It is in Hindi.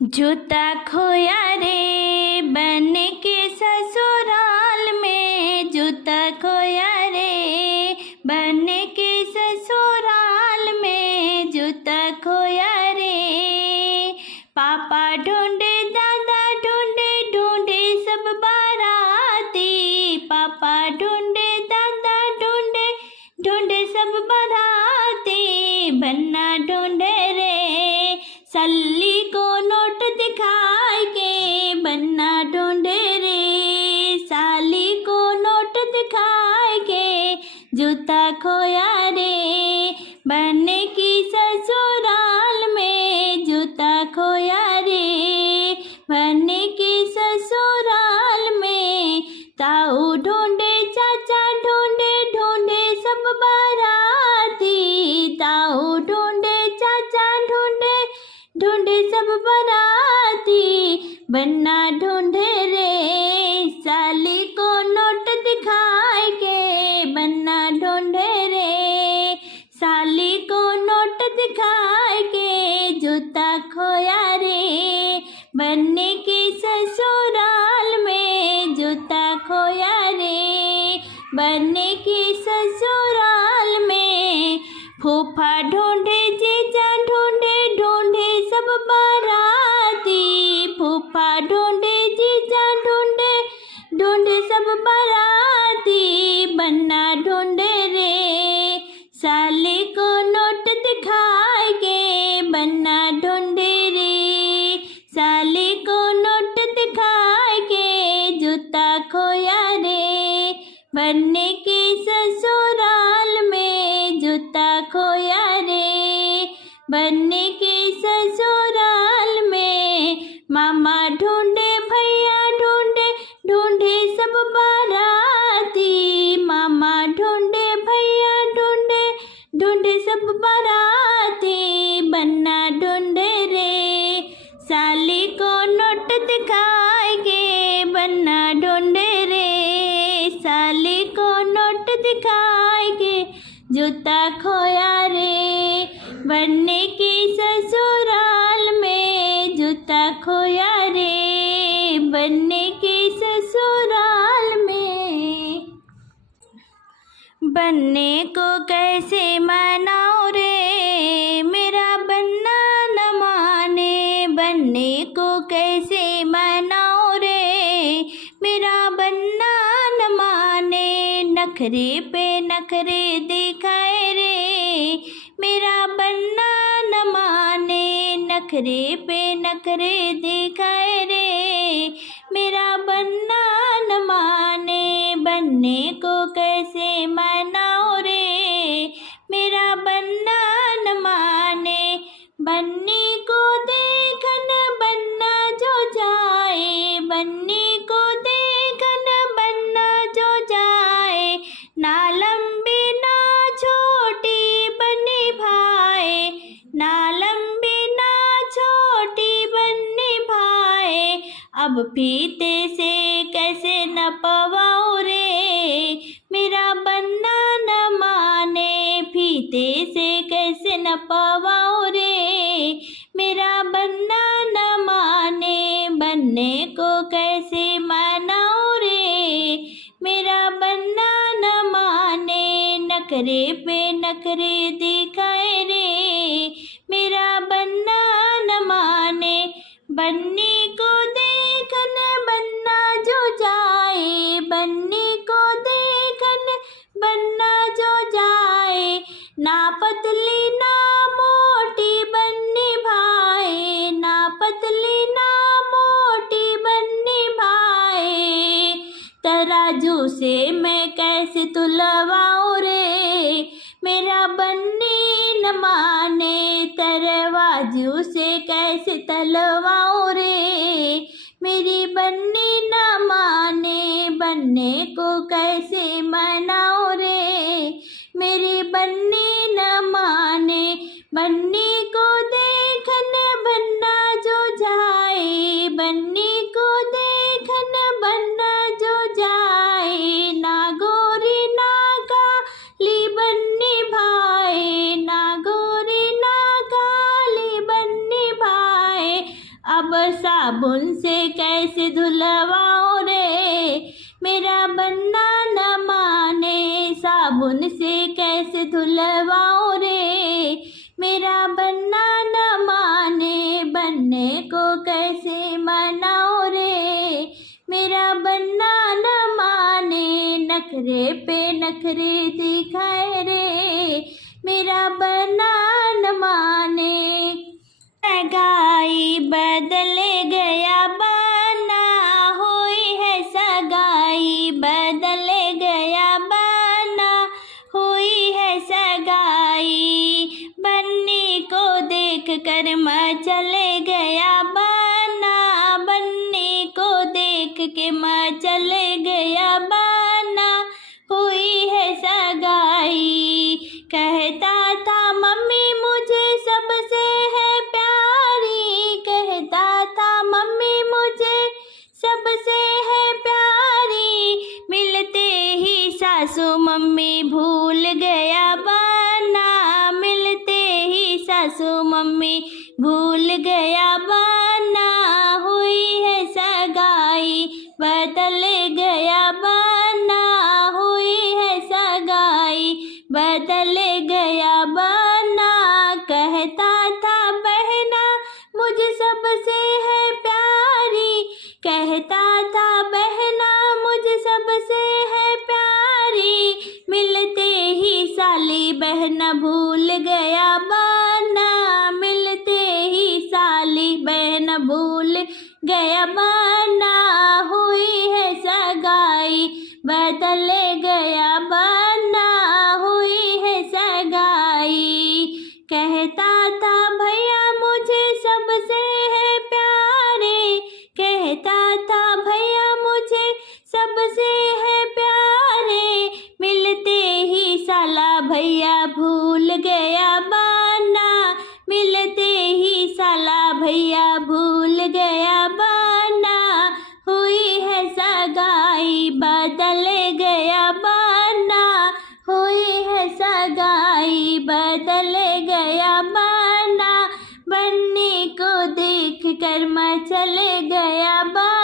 जूता खोया रे बन के ससुराल में, जूता खोया रे बन के ससुराल में, जूता खोया रे। पापा ढूंढे दादा ढूंढे ढूंढे सब बाराती, पापा ढूंढे दादा ढूंढे ढूंढे सब बाराती। बन्ना ढूंढे रे सल्ली को नोट दिखाए के, बन्ना ढूंढे रे साली को नोट दिखाए के। जूता खोया रे बन की ससुराल में, जूता खोया रे बन की ससुराल में। ताऊ ढूंढे चाचा ढूंढे ढूंढे सब बाराती, ताऊ ढूंढे चाचा ढूंढे ढूंढे सब बाराती। बन्ना ढूंढे रे साली को नोट दिखाए के, बन्ना ढूंढे रे साली को नोट दिखाए के। जूता खोया रे बन्ने के ससुराल में, जूता खोया रे बन्ने के ससुराल में। फूफा ढूंढे जीजा ढूंढे ढूंढे सब बाराती, फूफा ढूंढे जीजा ढूंढे ढूंढे सब बाराती। बन्ना ढूंढे रे साली को नोट दिखाए के, बन्ना ढूंढे रे साली को नोट दिखाए के। जूता खोया रे बन्ने के ससुराल में, जूता खोया रे बन्ने के ससुराल में। मामा ढूंढे भैया ढूंढे ढूंढे सब बाराती, मामा ढूंढे भैया ढूंढे ढूंढे सब बाराती। बन्ना ढूंढे रे साली को नोट दिखाए के, बन्ना ढूंढे रे साली को नोट दिखाए के। जूता खोया रे बन्ने के ससुराल में, जूता खोया रे बन्ने के ससुराल में। बन्ने को कैसे मनाओ रे मेरा बन्ना न माने, बन्ने को कैसे मनाओ रे मेरा बन्ना न माने। नखरे पे नखरे दिखाए रे मेरा बन्ना न माने, नखरे पे नखरे दिखाए रे मेरा बन्ना न माने। बन्ने को कैसे मनाओ रे मेरा बन्ना न माने। बन्नी को देखन बन्ना जो जाए, बन्नी को देखन बन्ना जो जाए। ना लंबी ना छोटी बन्नी भाई, ना लंबी ना छोटी बन्नी भाई। अब फीते से कैसे न पवाओ रे मेरा बन्ना न माने, फीते से कैसे न पवाओ रे मेरा बन्ना न माने। बन्ने को कैसे मनाओ रे मेरा बन्ना न माने। नखरे पे नखरे दिखाए रे मेरा बन्ना न माने। बन्नी को देखन बन्ना जो जाए, बन्नी को देखन बन्ना जो जाए। ना पतली ना मोटी बन्नी भाई, ना पतली ना मोटी बन्नी भाई। तराजू से मैं कैसे तुलवाऊं रे मेरा बन्नी न माने, तराजू से कैसे तलवाऊं रे मेरी बन्नी न माने। बन्ने को कैसे मनाओ रे मेरी बन्नी न माने। बन्नी को देखन बन्ना जो जाए, बन्नी को देखन बन्ना जो जाए। ना गोरी ना काली बन्नी भाई, ना गोरी ना काली बन्नी भाई। अब साबुन से कैसे धुलवाऊं रे, मेरा बन्ना न माने। साबुन से कैसे धुलवाऊं रे, मेरा बन्ना न माने। बन्ने को कैसे मनाऊं रे, मेरा बन्ना न माने। नखरे पे नखरे दिखाए रे, मेरा बन्ना न माने। सगाई बदल गया बन्ना, हुई है सगाई बदल गया बन्ना, हुई है सगाई। बन्नी को देख कर मचल गया बन्ना, बन्नी को देख के मचल गया बन्ना, हुई है सगाई। कहता था मम्मी मुझे सबसे है प्यारी, कहता था मम्मी मुझे सबसे है प्यारी। मिलते ही सासू मम्मी भूल गया बन्ना, मिलते ही सासू मम्मी भूल गया बन्ना, हुई है सगाई बदल गया बन्ना, हुई है सगाई बदल गया बन्ना। कहता था बहना मुझे सबसे है प्यारी, कहता था बहना मुझे सबसे है प्यारी। मिलते ही साली बहना भूल गया बन्ना, मिलते ही साली बहना भूल गया बन्ना, हुई है सगाई बदल गया बन्ना, हुई है सगाई। कहता था भैया मुझे सबसे है प्यारे, कहता था भैया मुझे सबसे है प्यारे। मिलते ही साला भैया भूल गया बन्ना, मिलते ही साला भैया भूल गया बन्ना, हुई है सगाई बदल गया बन्ना, हुई है सगाई बदल गया बन्ना। बन्नी को देख कर मचल गया बन्ना।